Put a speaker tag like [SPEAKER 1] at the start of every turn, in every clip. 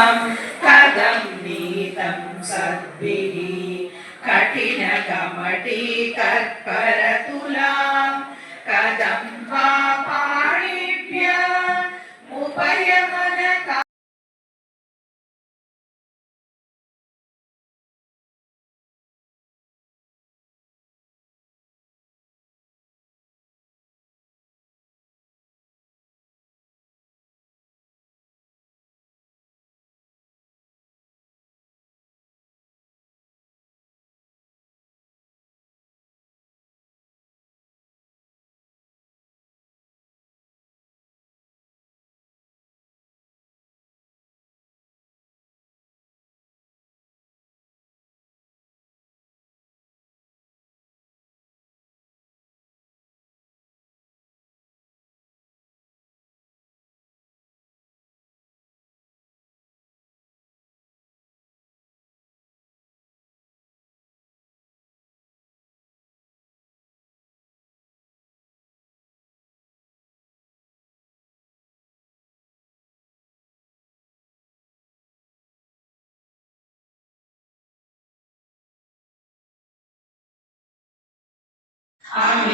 [SPEAKER 1] कथं नीतं सद्भिः कठिनकमटी कर्परतुलां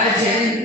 [SPEAKER 1] Imagine